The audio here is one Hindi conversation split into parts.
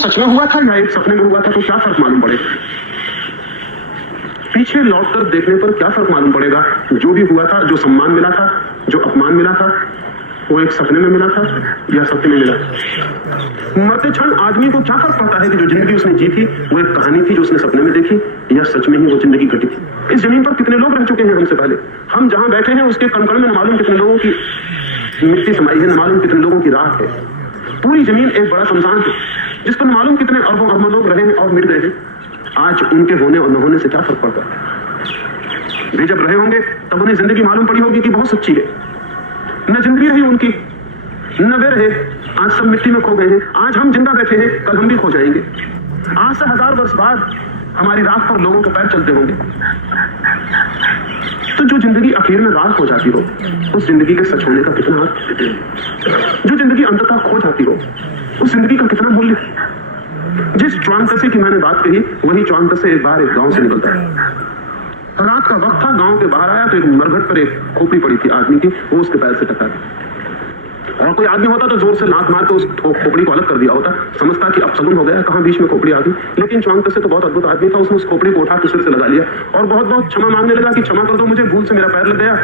सच में हुआ था या एक सपने में हुआ था तो क्या फर्क मालूम पड़ेगा? पीछे लौटकर देखने पर क्या फर्क मालूम पड़ेगा? जो भी हुआ था, जो सम्मान मिला था, जो अपमान मिला था, वो एक सपने में मिला था या सत्य में मिला? मरते क्षण आदमी को क्या फर्क पड़ता है कि जो जिंदगी उसने जी थी वो एक कहानी थी जो उसने सपने में देखी, या सच में ही वो जिंदगी घटी थी? इस जमीन पर कितने लोग रह चुके हैं हमसे पहले। हम जहां बैठे हैं उसके कण कण में न मालूम कितने लोगों की मिट्टी समाई है, न मालूम कितने लोगों की राख है। पूरी जमीन एक बड़ा शमशान है जिस पर मालूम कितने अरबों अरबों लोग रहे हैं और मिट गए हैं। आज उनके होने और न होने से क्या फर्क पड़ता है? वे जब रहे होंगे तब उन्हें जिंदगी मालूम पड़ी होगी कि बहुत सच्ची है। न जिंदगी रही उनकी, न वे रहे, आज सब मिट्टी में खो गए हैं। आज हम जिंदा बैठे हैं, कल हम भी खो जाएंगे। आज से 1000 वर्ष बाद हमारी राख पर लोगों के पैर चलते होंगे। तो जो जिंदगी आखिर में राख हो जाती हो, उस जिंदगी के सच होने का कितना अर्थ? जो जिंदगी अंततः खो जाती हो, उस जिंदगी का कितना मूल्य? जिस च्वांतसे की मैंने बात कही, वही च्वांतसे एक बार एक गांव से निकलता है। रात का वक्त था, गांव के बाहर आया तो एक मरघट पर एक खोपड़ी पड़ी थी आदमी की, वो उसके पैर से टकरा गई। और कोई आदमी होता तो जोर से लात मार के उस खोपड़ी को अलग कर दिया होता, समझता कि अब सगुन हो गया, कहां बीच में खोपड़ी आ गई। लेकिन च्वांतसे तो बहुत अद्भुत आदमी था, उसने उस खोपड़ी को उठा के सिर से लगा लिया और बहुत बहुत क्षमा मांगने लगा कि क्षमा कर दो मुझे, भूल से मेरा पैर लग गया,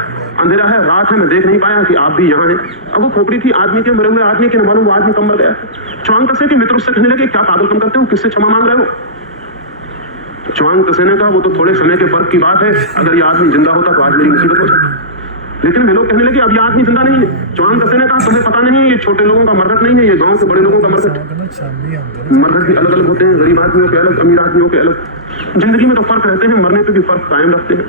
अंधेरा है, रात है, मैं देख नहीं पाया कि आप भी यहाँ हैं। अब वो खोपड़ी थी आदमी के, मरे हुए आदमी के, न मालूम वो आदमी कम मर गया। च्वांतसे के मित्र उससे कहने लगे, क्या पागलपन करते हो, किससे क्षमा मांग रहे हो? च्वांतसे ने कहा, वो तो थोड़े समय के फर्क की बात है, अगर ये आदमी जिंदा होता तो आज मेरी मुसीबत हो जाती। लेकिन वे लोग कहने लगे, अब ये आदमी जिंदा नहीं है। च्वांतसे ने कहा, तुम्हें पता नहीं है, ये छोटे लोगों का मरघट नहीं है, ये गांव के बड़े लोगों का मरघट। मरघट भी अलग अलग होते हैं, गरीब आदमियों के अलग, अमीर आदमियों के अलग। जिंदगी में तो फर्क रहते हैं, मरने पे भी फर्क कायम रखते हैं।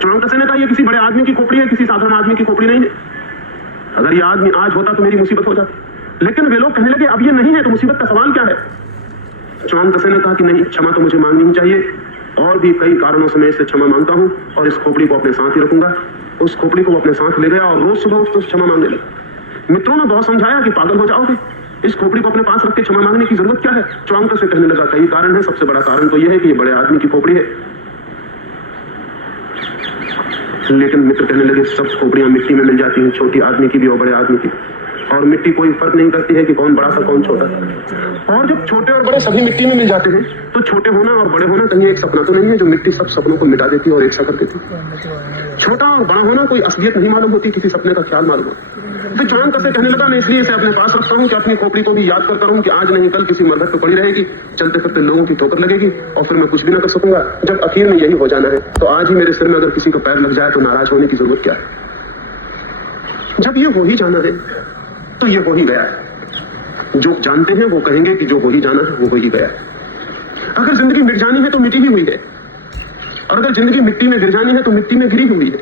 च्वांतसे ने कहा, ये किसी बड़े आदमी की खोपड़ी है, किसी साधारण आदमी की खोपड़ी नहीं है। अगर ये आदमी आज होता तो मेरी मुसीबत हो जाती। लेकिन वे लोग कहने लगे, अब ये नहीं है तो मुसीबत का सवाल क्या है? च्वांतसे ने कहा कि नहीं, क्षमा तो मुझे मांगनी ही चाहिए, और भी कई कारणों से मैं इससे क्षमा मांगता हूं और इस खोपड़ी को अपने साथ ही रखूंगा। उस खोपड़ी को अपने साथ ले गया और रोज सुबह उसको क्षमा मांगने लगा। मित्रों ने बहुत समझाया कि पागल हो जाओगे, इस खोपड़ी को अपने पास रख के क्षमा मांगने की जरूरत क्या है? च्वांतसे कहने लगा, कई कारण है, सबसे बड़ा कारण तो यह है कि ये बड़े आदमी की खोपड़ी है। लेकिन मित्र कहने लगे, सब खोपड़ियां मिट्टी में मिल जाती हैं, छोटी आदमी की भी और बड़े आदमी की, और मिट्टी कोई फर्क नहीं करती है कि कौन बड़ा सा कौन छोटा। और जब छोटे और बड़े सभी मिट्टी में मिल जाते हैं तो छोटे होना और बड़े होना कहीं एक सपना तो नहीं है जो मिट्टी सब सपनों को मिटा देती है और एक सा कर देती है? छोटा और बड़ा होना कोई असलियत नहीं मालूम होती, किसी सपने का ख्याल मालूम होता। फिर च्वांतसे कहने लगा, मैं इसलिए इसे अपने पास रखता हूँ कि अपनी खोपड़ी को भी याद करता रहूं कि आज नहीं कल किसी मरघट पर पड़ी रहेगी, चलते फिरते लोगों की ठोकर लगेगी और फिर मैं कुछ भी ना कर सकूंगा। जब आखिर में यही हो जाना है तो आज ही मेरे सिर में अगर किसी को पैर लग जाए तो नाराज होने की जरूरत क्या है? जब ये हो ही जाना है तो ये हो ही गया है। जो जानते हैं वो कहेंगे कि जो हो ही जाना है वो हो ही गया है। अगर जिंदगी मिट जानी है तो मिटी ही हुई है, और अगर जिंदगी मिट्टी में गिर जानी है तो मिट्टी में गिरी हुई है।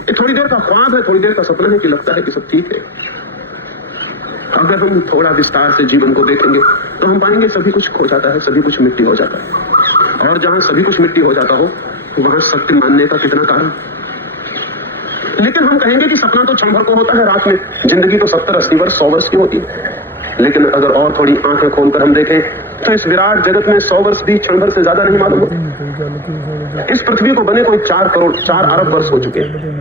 ये थोड़ी देर का ख्वाब है, थोड़ी देर का सपना है कि लगता है कि सब ठीक है। अगर हम थोड़ा विस्तार से जीवन को देखेंगे तो हम पाएंगे सभी कुछ खो जाता है, सभी कुछ मिट्टी हो जाता है। और जहां सभी कुछ मिट्टी हो जाता हो वहां सत्य मानने का कितना कारण। लेकिन हम कहेंगे कि सपना तो क्षण भर को होता है, रात में। जिंदगी तो 70-80 वर्ष 100 वर्ष की होती है। लेकिन अगर और थोड़ी आंखें खोलकर हम देखें तो इस विराट जगत में 100 वर्ष भी क्षण भर से ज्यादा नहीं मालूम होते। इस पृथ्वी को बने कोई 4 करोड़ 4 अरब वर्ष हो चुके हैं।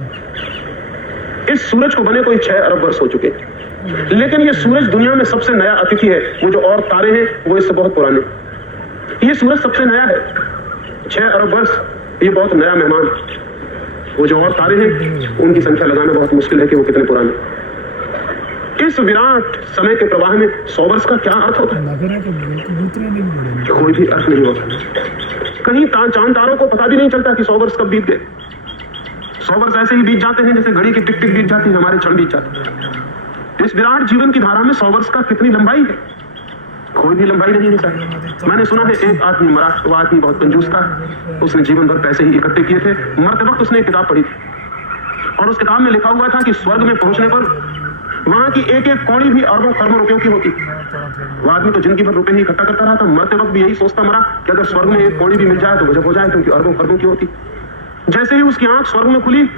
इस सूरज को बने कोई 6 अरब वर्ष हो चुके हैं। लेकिन ये सूरज दुनिया में सबसे नया अतिथि है। वो जो और तारे हैं वो इससे बहुत पुराने। ये सूरज सबसे नया है, 6 अरब वर्ष, ये बहुत नया मेहमान। वो जो और तारे हैं उनकी संख्या लगाना बहुत मुश्किल है कि वो कितने पुराने। इस विराट समय के प्रवाह में 100 वर्ष का क्या अर्थ होता है? कोई भी अर्थ नहीं होता। कहीं चांद तारों को पता भी नहीं चलता कि 100 वर्ष कब बीत गए। 100 वर्ष ऐसे ही बीत जाते हैं जैसे घड़ी की टिक टिक बीत जाती है, हमारे क्षण बीत जाते हैं। इस विराट जीवन की धारा में 100 वर्ष का कितनी लंबाई है? कोई भी लंबाई नहीं है सर। मैंने सुना है एक आदमी मरा, वो आदमी बहुत कंजूस था, उसने जीवन भर पैसे ही इकट्ठे किए थे। मरते वक्त उसने एक किताब पढ़ी थी और उस किताब में लिखा हुआ था कि स्वर्ग में पहुंचने पर वहां की एक एक कौड़ी भी अरबों खरबों रुपयों की होती। वो आदमी तो जिंदगी भर रुपए ही इकट्ठा करता रहा था, मरते वक्त भी यही सोचता मरा कि अगर स्वर्ग में एक कौड़ी भी मिल जाए तो गजब हो जाए, क्योंकि अरबों खरबों की होती। जैसे ही उसकी आंख स्वर्ग में खुली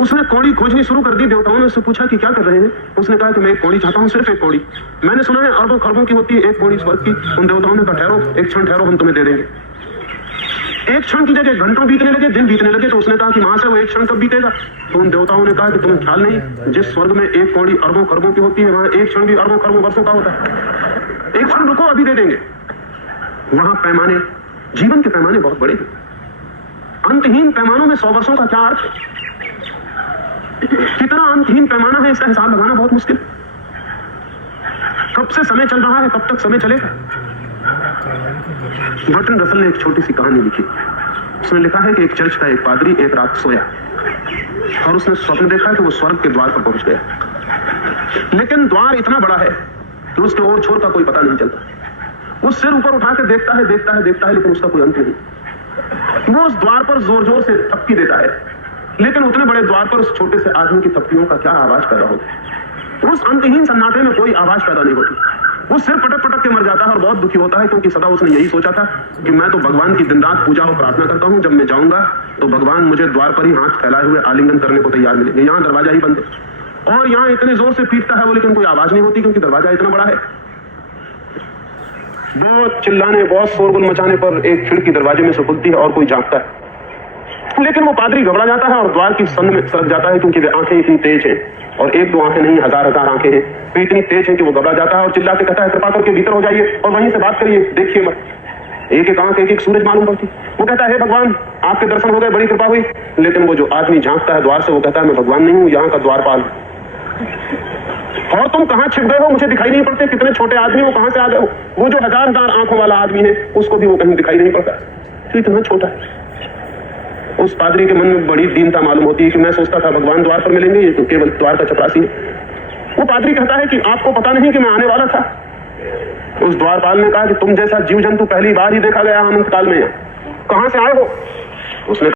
उसने कौड़ी खोजनी शुरू कर दी। देवताओं ने उससे पूछा कि क्या कर रहे हैं? उसने कहा कि मैं एक कौड़ी चाहता हूँ, सिर्फ एक कौड़ी। मैंने सुना है अरबों खरबों की होती है, एक कौड़ी स्वर्ग की। उन देवताओं ने कहा ठहरो, एक क्षण ठहरो, हम तुम्हें दे देंगे। एक क्षण की जगह घंटों बीतने लगे, दिन बीतने लगे। तो उसने कहा कि वहां से वो एक क्षण कब बीतेगा? तो उन देवताओं ने कहा कि तुम्हें ख्याल नहीं, जिस स्वर्ग में एक कौड़ी अरबों खरबों की होती है वहां एक क्षण भी अरबों खरबों वर्षों का होता है। एक क्षण रुको, अभी दे देंगे। वहां पैमाने, जीवन के पैमाने बहुत बड़े हैं। अंतहीन पैमानों में 100 वर्षों का क्या अर्थ है? कितना अंतहीन पैमाना है, इसका हिसाब लगाना बहुत मुश्किल। कब से समय चल रहा है, कब तक समय चलेगा? बर्ट्रैंड रसल ने एक छोटी सी कहानी लिखी। उसने लिखा है कि एक चर्च का एक पादरी एक रात सोया और उसने स्वप्न देखा कि वो स्वर्ग के द्वार पर पहुंच गया, लेकिन द्वार इतना बड़ा है कि उसके ओर छोर का कोई पता नहीं चलता। वो सिर ऊपर उठा के देखता है, लेकिन उसका कोई अंत नहीं। वो उस द्वार पर जोर जोर से थपकी देता है, लेकिन उतने बड़े द्वार पर उस छोटे से आदमी की थपकियों का क्या आवाज पैदा होता है? उस अंतहीन सन्नाटे में कोई आवाज पैदा नहीं होती। वो सिर पटक पटक के मर जाता है और बहुत दुखी होता है, क्योंकि सदा उसने यही सोचा था कि मैं तो भगवान की दिन रात पूजा और प्रार्थना करता हूँ, जब मैं जाऊंगा तो भगवान मुझे द्वार पर ही हाथ फैलाए हुए आलिंगन करने को तैयार मिलेंगे। यहाँ दरवाजा ही बंद है और यहाँ इतने जोर से पीटता है वो, लेकिन कोई आवाज नहीं होती क्योंकि दरवाजा इतना बड़ा है। बहुत चिल्लाने, बहुत शोरगुल मचाने पर एक खिड़की दरवाजे में से खुलती है और कोई झांकता है, लेकिन वो पादरी घबरा जाता है और द्वार की सन में सरक जाता है, क्योंकि वे आंखें इतनी तेज हैं, और एक दो आंखें नहीं, हजार हजार आंखें हैं। वे इतनी तेज हैं कि वो घबरा जाता है और चिल्ला के कहता है, कृपा करके भीतर हो जाइए और वहीं से बात करिए, देखिए मत। एक एक आंख, एक एक सूरज मालूम पड़ती। वो कहता है, हे भगवान, आपके दर्शन हो गए, बड़ी कृपा हुई। लेकिन वो जो आदमी झांकता है द्वार से, वो कहता है, मैं भगवान नहीं हूँ, यहाँ का द्वारपाल। और तुम कहाँ छिप गए हो, मुझे दिखाई नहीं पड़ते। कितने छोटे आदमी हो, कहां से आ गए हो? वो जो हजार हजार आंखों वाला आदमी है, उसको भी वो कहीं दिखाई नहीं पड़ता, तो इतना छोटा है। उस पादरी के मन में बड़ी दीनता मालूम होती है कि मैं सोचता था भगवान द्वार पर मिलेंगे, ये तो केवल द्वार का चपरासी है। वो पादरी कहता है कि आपको पता नहीं कि मैं आने वाला था? उस द्वारपाल ने कहा कि तुम जैसा जीव जंतु पहली बार ही देखा गया अनंत काल में, कहां से आए हो? उसने